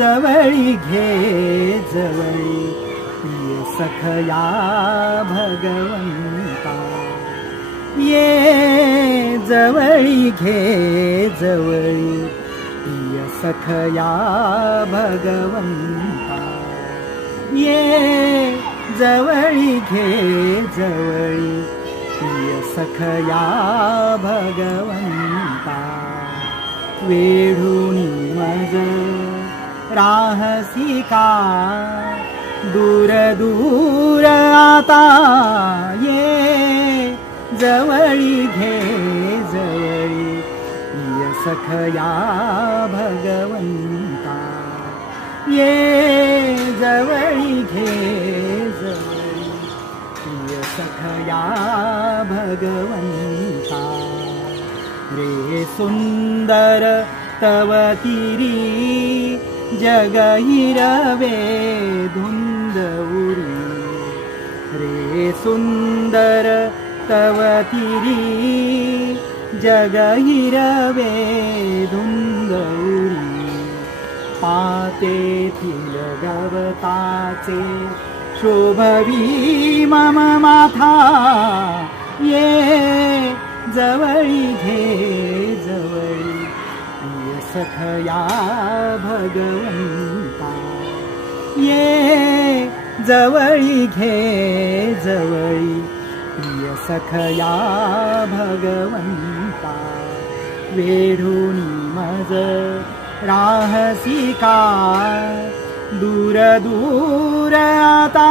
जवळी घे जवळी प्रिय सखया भगवंता ये जवळी घे जवळी प्रिय सखया भगवंता ये जवळी घे जवळी प्रिय सखया भगवंता वेढुनी मज राहसी का दूर दूर आता ये जवळी घे जवळी प्रिय सखया भगवंता ये जवळी घे जवळी प्रिय सखया भगवंता रे सुंदर तव तिरी जग हिरवे धुंद उरी रे सुंदर तव तिरी जग हिरवे धुंद उरी पातेथील गवताचे शोभवी मम माथा ये जवळी घे जवळी प्रिय सखया भगवंता ये जवळी घे जवळी प्रिय सखया भगवंता वेढुनी मज राहसी का दूर दूर आता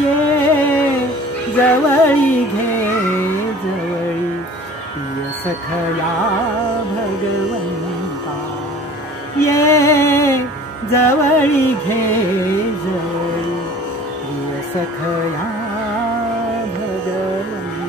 ये जवळी घे जवळी प्रिय सखया भगवंता ये जवळी घे जवळी प्रिय सखया भगवंता